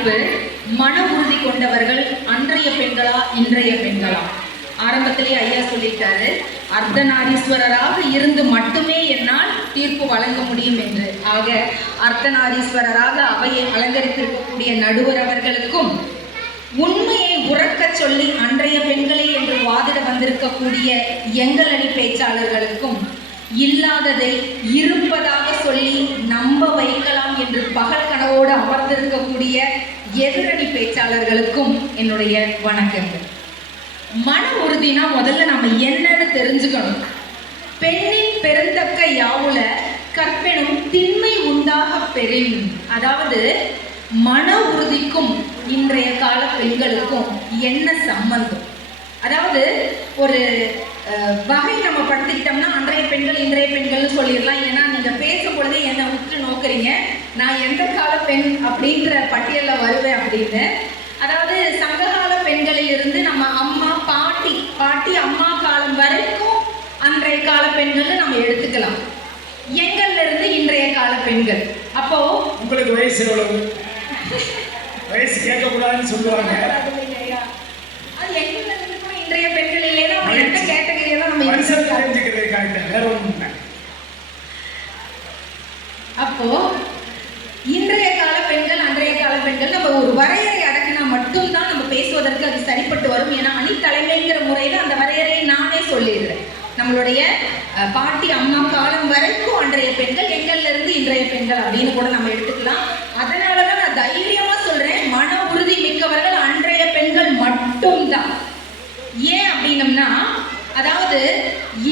தலைப்பு மன உறுதி கொண்டவர்கள் அன்றைய பெண்களா இன்றைய பெண்களா. ஆரம்பத்திலே ஐயா சொல்லிட்டாரு, அர்த்தநாரீஸ்வரராக இருந்து மட்டுமே என்னால் தீர்ப்பு வழங்க முடியும் என்று. ஆக அர்த்தநாரீஸ்வரராக அவையை அலங்கரித்திருக்கக்கூடிய நடுவர் அவர்களுக்கும், உண்மையை உறக்க சொல்லி அன்றைய பெண்களே என்று வாதிட வந்திருக்கக்கூடிய எங்கள் அணி பேச்சாளர்களுக்கும், இல்லாததை இருப்பதாக சொல்லி நம்ப வைக்கலாம் என்று பகல் கனவோடு அமர்ந்திருக்கக்கூடிய எதிரணி பேச்சாளர்களுக்கும் என்னுடைய வணக்கங்கள். மன உறுதினா முதல்ல நம்ம என்னன்னு தெரிஞ்சுக்கணும். பெண்ணின் பெருந்தக்க யாவுல கற்பெனும் திண்மை உண்டாக பெறும். அதாவது மன உறுதிக்கும் இன்றைய கால பெண்களுக்கும் என்ன சம்பந்தம்? அதாவது ஒரு வகை நம்ம படுத்திக்கிட்டோம்னா அன்றைய பெண்கள் இன்றைய பெண்கள்னு சொல்லிடலாம். ஏன்னா நீங்க பேசும் பொழுதே என்னை உற்று நோக்குறீங்க, நான் எந்த கால பெண் அப்படின்ற பட்டியலில் வருவேன் அப்படின்னு. அதாவது சங்ககால பெண்களில் இருந்து நம்ம அம்மா பாட்டி அம்மா காலம் வரைக்கும் அன்றைய கால பெண்கள் நம்ம எடுத்துக்கலாம். எங்கள்ல இருந்து இன்றைய கால பெண்கள். அப்போ உங்களுக்கு வயசு எவ்வளவு? வயசு கேட்கக்கூடாதுன்னு சொல்லுவாங்க. அது எங்கள்ல இருந்து கூட இன்றைய பெண்கள் இல்லைன்னா நம்ம எந்த கேட்டகரியெல்லாம் நம்ம தெரிஞ்சுக்கிறதுக்காக வேற ஒன்றும் இல்லை. அப்போ இன்றைய கால பெண்கள் அன்றைய கால பெண்கள் நம்ம ஒரு வரையறை அடக்கினா மட்டும்தான் நம்ம பேசுவதற்கு அது சரிப்பட்டு வரும். ஏன்னா அணித்தலைமைங்கிற முறையில் அந்த வரையறையை நானே சொல்லிடுறேன். நம்மளுடைய பாட்டி அம்மா காலம் வரைக்கும் அன்றைய பெண்கள், எங்கள்ல இருந்து இன்றைய பெண்கள் அப்படின்னு கூட நம்ம எடுத்துக்கலாம். அதனாலதான் நான் தைரியமா சொல்றேன், மன உறுதி மிக்கவர்கள் அன்றைய பெண்கள் மட்டும்தான். ஏன் அப்படின்னம்னா, அதாவது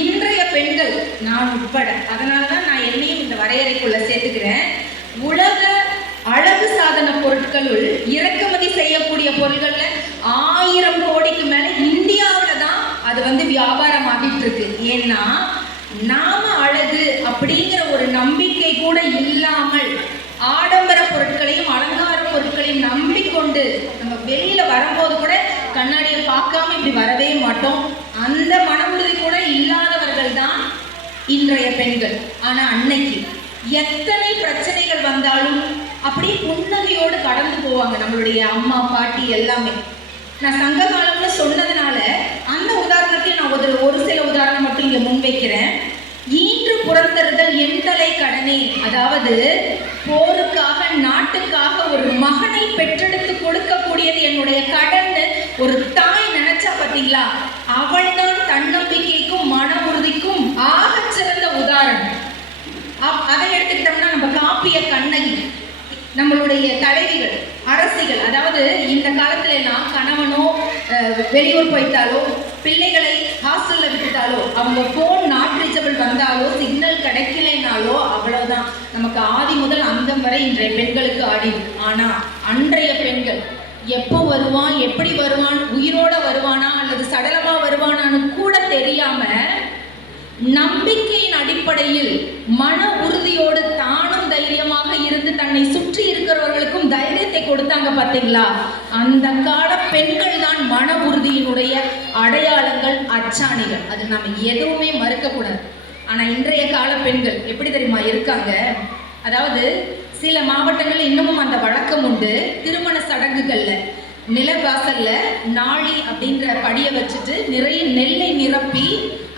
இன்றைய பெண்கள் நான் உட்பட, அதனாலதான் நான் என்னையும் இந்த வரையறைக்குள்ள சேர்த்துக்கிறேன். உலக அழகு சாதன பொருட்களுள் இறக்குமதி செய்யக்கூடிய பொருட்கள்ல 1000 கோடிக்கு மேல இந்தியாவில தான் அது வியாபாரம் ஆகிட்டு இருக்கு. ஏன்னா நாம அழகு அப்படிங்கிற ஒரு நம்பிக்கை கூட இல்லாமல் ஆடம்பர பொருட்களையும் அலங்கார பொருட்களையும் நம்பிக்கொண்டு நம்ம வெளியில வரும்போது கூட கண்ணாடியை பார்க்காம இப்படி வரவே மாட்டோம். அந்த மன உறுதி கூட இல்லாதவர்கள் தான் இன்றைய பெண்கள். ஆனா அன்னைக்கு எத்தனை பிரச்சனைகள் வந்தாலும் அப்படி புன்னகையோடு கடந்து போவாங்க நம்மளுடைய அம்மா பாட்டி எல்லாமே. நான் சங்க காலம்னு சொன்னதுனால அந்த உதாரணத்தில் நான் ஒரு சில உதாரணம் மட்டும் இங்க முன்வைக்கிறேன். ஈன்று புறத்தருதல் எந்தலை கடனே. அதாவது போருக்காக நாட்டுக்காக ஒரு மகனை பெற்றெடுத்து கொடுக்கக்கூடியது என்னுடைய கடன் ஒரு தாய் நினைச்சா பார்த்தீங்களா, அவள் தான் தன்னம்பிக்கைக்கும் மன உறுதிக்கும் ஆகச் சிறந்த உதாரணம். அதை எடுத்துக்கிட்டோம்னா நம்ம காப்பிய கண்ணகி, நம்மளுடைய தலைவிகள், அரசிகள். அதாவது இந்த காலத்துல எல்லாம் கணவனோ வெளியூர் போயிட்டாலோ பிள்ளைகளை ஹாஸ்டல்ல விட்டுட்டாலோ அவங்க போன் நாட் ரீச்சபிள் வந்தாலோ சிக்னல் கிடைக்கலைனாலோ அவ்வளவுதான். நமக்கு ஆதி முதல் அந்தம் வரை இன்றைய பெண்களுக்கு ஆடி. ஆனா அன்றைய பெண்கள் எப்போ வருவான், எப்படி வருவான், உயிரோட வருவானா அல்லது சடலமா வருவானான்னு கூட தெரியாம நம்பிக்கையின் அடிப்படையில் மன உறுதியோடு தானும் தைரியமாக இருந்து தன்னை சுற்றி இருக்கிறவர்களுக்கும் தைரியத்தை கொடுத்தாங்க பார்த்தீங்களா. அந்த கால பெண்கள் தான் மன உறுதியினுடைய அடையாளங்கள், அச்சாணிகள். அது நாம எதுவுமே மறுக்கக்கூடாது. ஆனா இன்றைய கால பெண்கள் எப்படி தெரியுமா இருக்காங்க? அதாவது சில மாவட்டங்கள் இன்னமும் அந்த வழக்கம் உண்டு. திருமண சடங்குகள்ல நிலவாசல்ல நாளி அப்படின்ற படியை வச்சுட்டு நிறைய நெல்லை நிரப்பி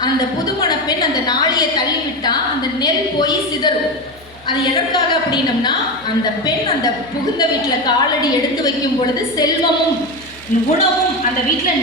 அந்த புதுமண பெண் அந்த நாளியை தள்ளி விட்டா அந்த நெல் போய் சிதறும். அது எதற்காக அப்படின்னம்னா, அந்த பெண் அந்த புகுந்த வீட்டுல காலடி எடுத்து வைக்கும் பொழுது செல்வமும் குணமும் அந்த வீட்டுல